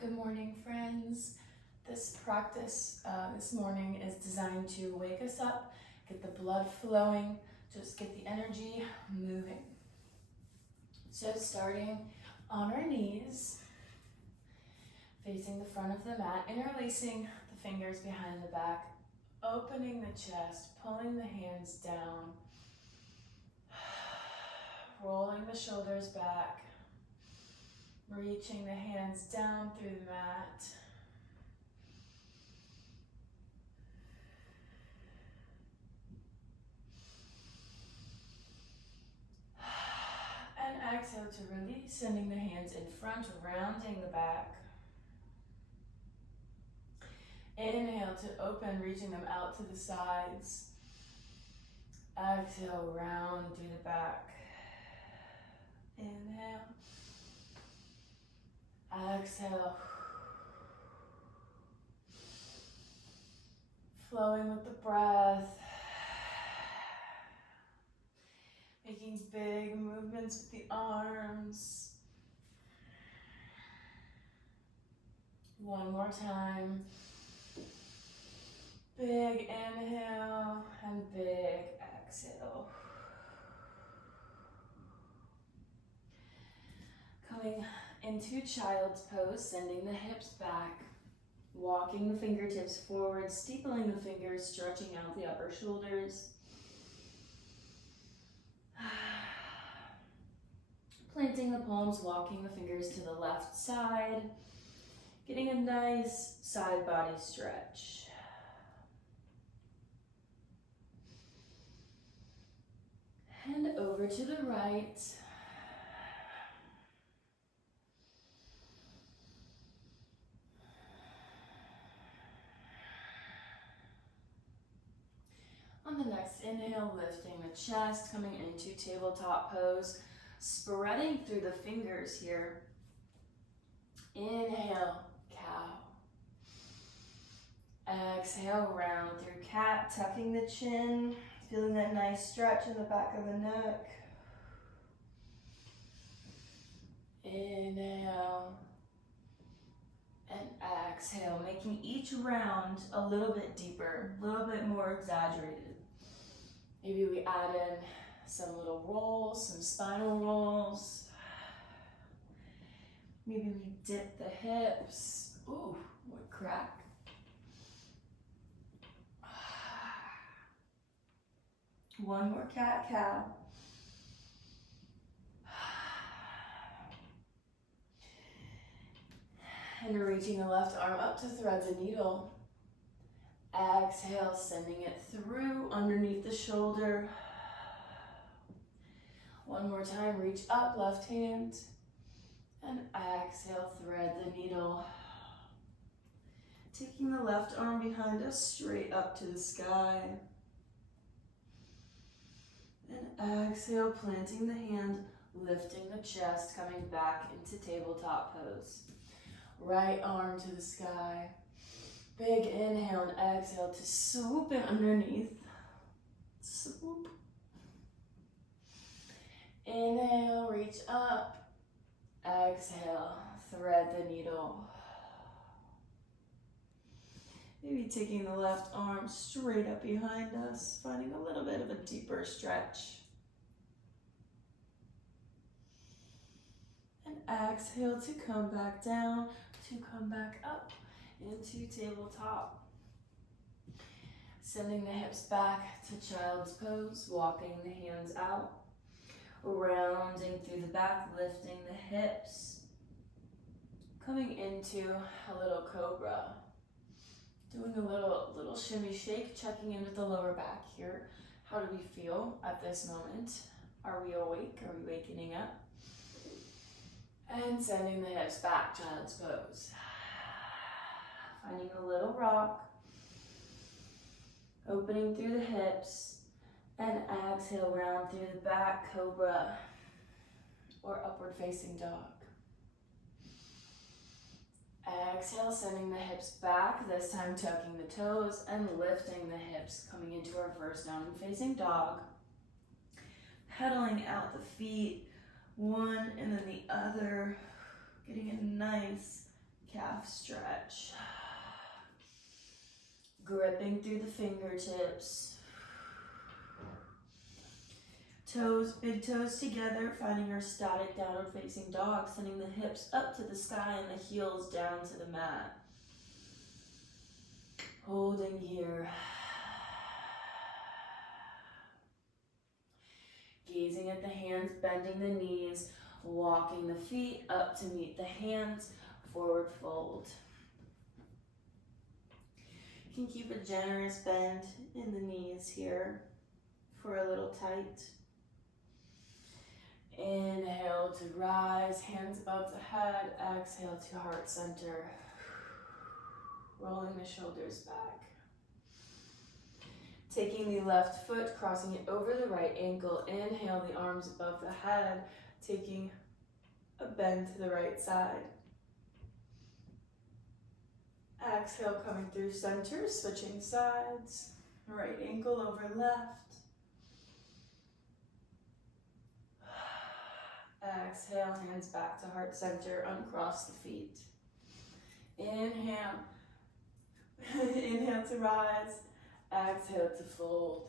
Good morning, friends. This practice this morning is designed to wake us up, get the blood flowing, just get the energy moving. So starting on our knees, facing the front of the mat, interlacing the fingers behind the back, opening the chest, pulling the hands down, rolling the shoulders back, reaching the hands down through the mat. And exhale to release, sending the hands in front, rounding the back. Inhale to open, reaching them out to the sides. Exhale, round through the back. Inhale. Exhale. Flowing with the breath. Making big movements with the arms. One more time. Big inhale and big exhale. Coming into child's pose, sending the hips back, walking the fingertips forward, steepling the fingers, stretching out the upper shoulders. Planting the palms, walking the fingers to the left side, getting a nice side body stretch. And over to the right. On the next inhale, lifting the chest, coming into tabletop pose, spreading through the fingers here. Inhale, cow. Exhale, round through cat, tucking the chin, feeling that nice stretch in the back of the neck. Inhale and exhale, making each round a little bit deeper, a little bit more exaggerated. Maybe we add in some little rolls, some spinal rolls. Maybe we dip the hips. Ooh, what crack. One more cat-cow. And reaching the left arm up to thread the needle. Exhale, sending it through underneath the shoulder. One more time, reach up, left hand. And exhale, thread the needle. Taking the left arm behind us, straight up to the sky. And exhale, planting the hand, lifting the chest, coming back into tabletop pose. Right arm to the sky. Big inhale and exhale to swoop in underneath. Swoop. Inhale, reach up. Exhale, thread the needle. Maybe taking the left arm straight up behind us, finding a little bit of a deeper stretch. And exhale to come back down, to come back up into tabletop. Sending the hips back to child's pose, walking the hands out, rounding through the back, lifting the hips, coming into a little cobra. Doing a little shimmy shake, checking in with the lower back here. How do we feel at this moment? Are we awake? Are we wakening up? And sending the hips back, child's pose. Finding a little rock. Opening through the hips. And exhale, round through the back, cobra. Or upward facing dog. Exhale, sending the hips back, this time tucking the toes and lifting the hips, coming into our first downward facing dog. Pedaling out the feet, one and then the other, getting a nice Calf stretch. Gripping through the fingertips. Toes, big toes together, finding our static downward facing dog, sending the hips up to the sky and the heels down to the mat. Holding here. Gazing at the hands, bending the knees, walking the feet up to meet the hands, forward fold. You can keep a generous bend in the knees here for a little tight. Inhale to rise, hands above the head. Exhale to heart center. Rolling the shoulders back. Taking the left foot, crossing it over the right ankle. Inhale, the arms above the head. Taking a bend to the right side. Exhale, coming through center, switching sides. Right ankle over left. Exhale, hands back to heart center, uncross the feet. Inhale. Inhale to rise. Exhale to fold.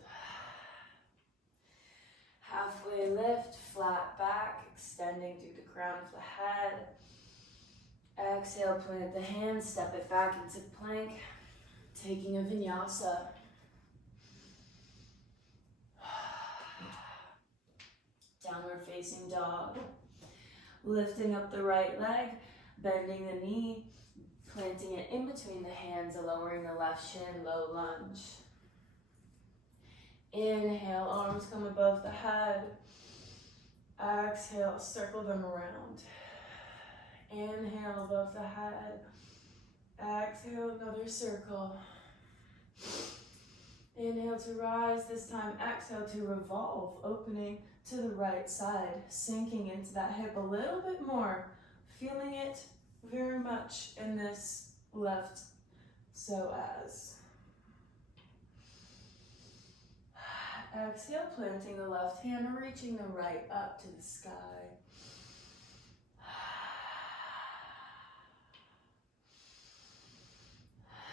Halfway lift, flat back, extending through the crown of the head. Exhale, plant the hands, step it back into plank, taking a vinyasa. Downward facing dog. Lifting up the right leg, bending the knee, planting it in between the hands, lowering the left shin, low lunge. Inhale, arms come above the head. Exhale, circle them around. Inhale above the head. Exhale, another circle. Inhale to rise, this time exhale to revolve, opening to the right side, sinking into that hip a little bit more, feeling it very much in this left psoas. Exhale, planting the left hand, reaching the right up to the sky.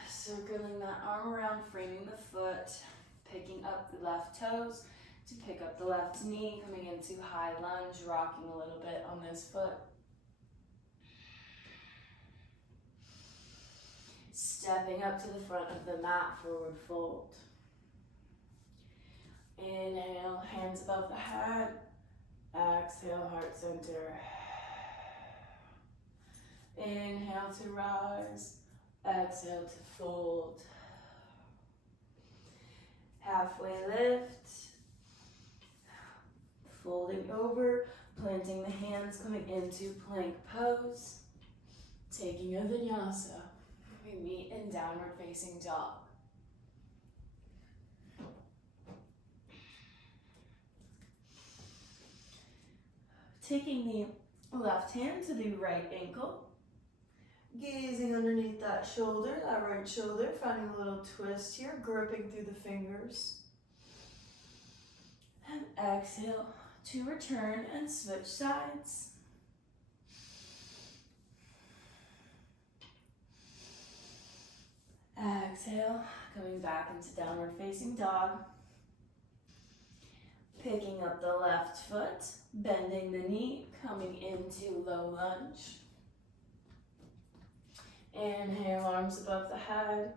Circling that arm around, framing the foot, picking up the left toes to pick up the left knee, coming into high lunge, rocking a little bit on this foot. Stepping up to the front of the mat, forward fold. Inhale, hands above the head. Exhale, heart center. Inhale to rise. Exhale to fold. Halfway lift. Folding over, planting the hands, coming into plank pose. Taking a vinyasa. We meet in downward facing dog. Taking the left hand to the right ankle. Gazing underneath that shoulder, that right shoulder, finding a little twist here, gripping through the fingers. And exhale to return and switch sides. Exhale, coming back into downward facing dog. Picking up the left foot, bending the knee, coming into low lunge. Inhale, arms above the head.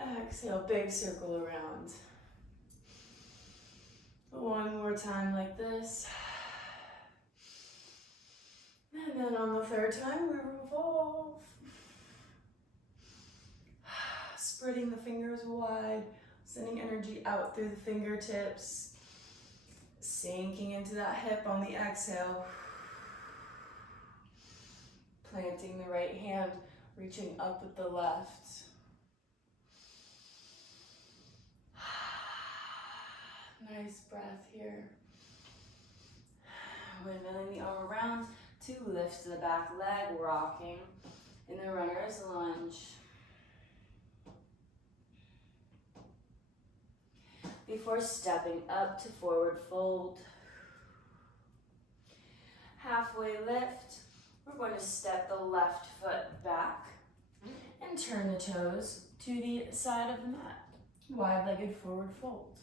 Exhale, big circle around. One more time like this. And then on the third time, we revolve. Spreading the fingers wide, sending energy out through the fingertips. Sinking into that hip on the exhale. Planting the right hand, reaching up with the left. Nice breath here. Windmilling the arm around to lift the back leg, rocking in the runner's lunge. Before stepping up to forward fold. Halfway lift, We're going to step the left foot back and turn the toes to the side of the mat. Wide-legged forward fold.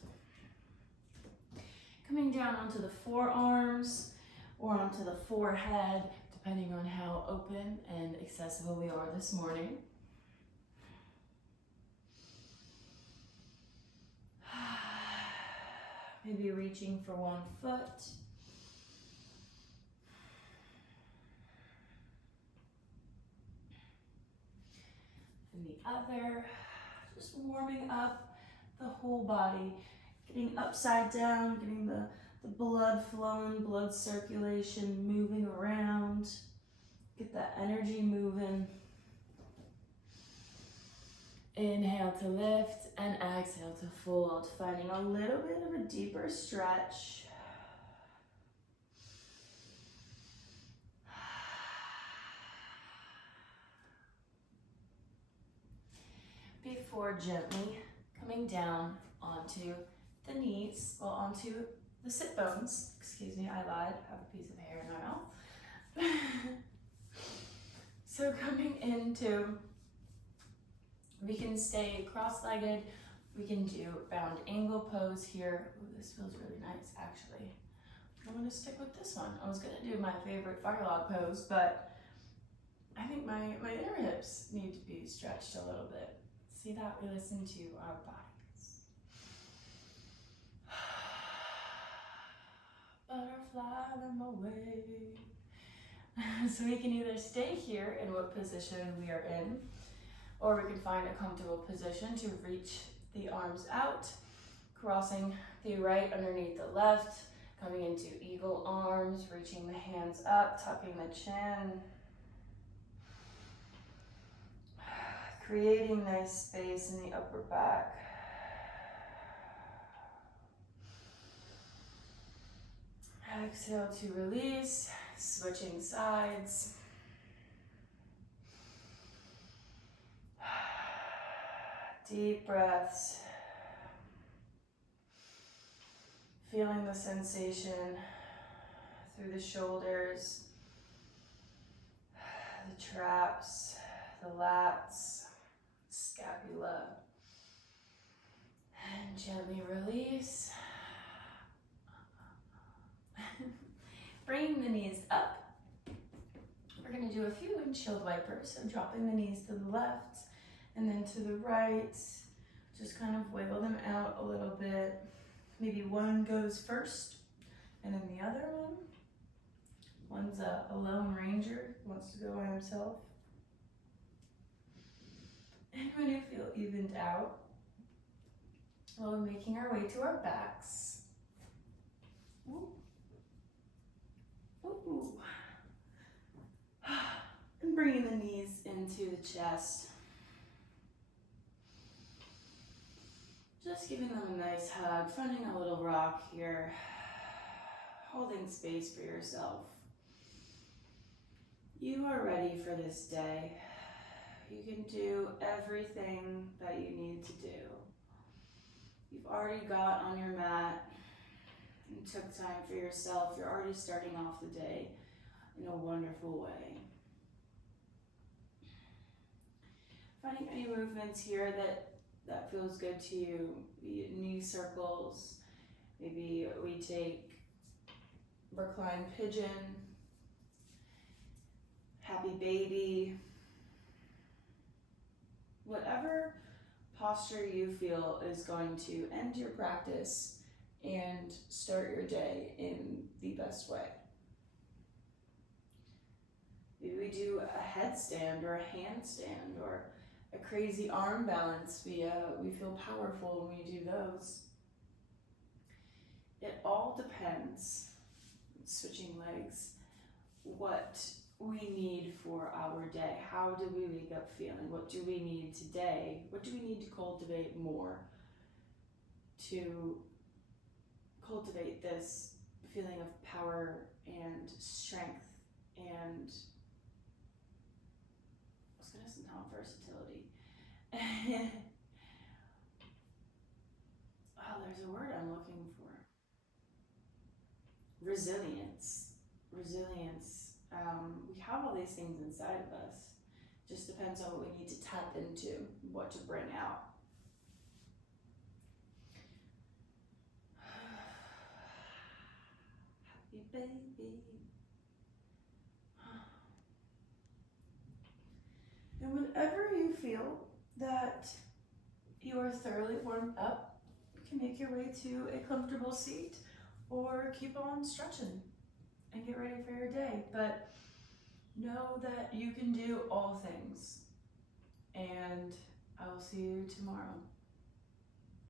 Coming down onto the forearms or onto the forehead, depending on how open and accessible we are this morning. Maybe reaching for one foot. And the other. Just warming up the whole body. Getting upside down, getting the blood flowing, blood circulation moving around. Get that energy moving. Inhale to lift and exhale to fold, finding a little bit of a deeper stretch. Before gently coming down onto the knees, well, onto the sit bones. Excuse me, I lied, I have a piece of hair in my mouth. So coming into, we can stay cross-legged, we can do bound angle pose here. Ooh, this feels really nice, actually. I'm gonna stick with this one. I was gonna do my favorite fire log pose, but I think my inner hips need to be stretched a little bit. See that? We listen to our bodies. Butterfly them away. So we can either stay here in what position we are in, or we can find a comfortable position to reach the arms out, crossing the right underneath the left, coming into eagle arms, reaching the hands up, tucking the chin. Creating nice space in the upper back. Exhale to release, switching sides. Deep breaths. Feeling the sensation through the shoulders, the traps, the lats, scapula. And gently release. Bringing the knees up. We're going to do a few windshield wipers. So dropping the knees to the left and then to the right. Just kind of wiggle them out a little bit. Maybe one goes first and then the other one. One's a lone ranger, wants to go by himself. And when you feel evened out, we're making our way to our backs. Ooh. Ooh. And bringing the knees into the chest. Just giving them a nice hug, finding a little rock here. Holding space for yourself. You are ready for this day. You can do everything that you need to do. You've already got on your mat and took time for yourself. You're already starting off the day in a wonderful way. Finding any movements here that feels good to you, be it knee circles, maybe we take reclined pigeon, happy baby, whatever posture you feel is going to end your practice and start your day in the best way. Maybe we do a headstand or a handstand or a crazy arm balance. We feel powerful when we do those. It all depends, switching legs, what we need for our day. How do we wake up feeling? What do we need today? What do we need to cultivate more to cultivate this feeling of power and strength and I was gonna say versatility. Oh, there's a word I'm looking for. Resilience. Resilience. We have all these things inside of us. Just depends on what we need to tap into, what to bring out. Happy baby. And whenever you feel that you are thoroughly warmed up, you can make your way to a comfortable seat or keep on stretching and get ready for your day. But know that you can do all things. And I will see you tomorrow.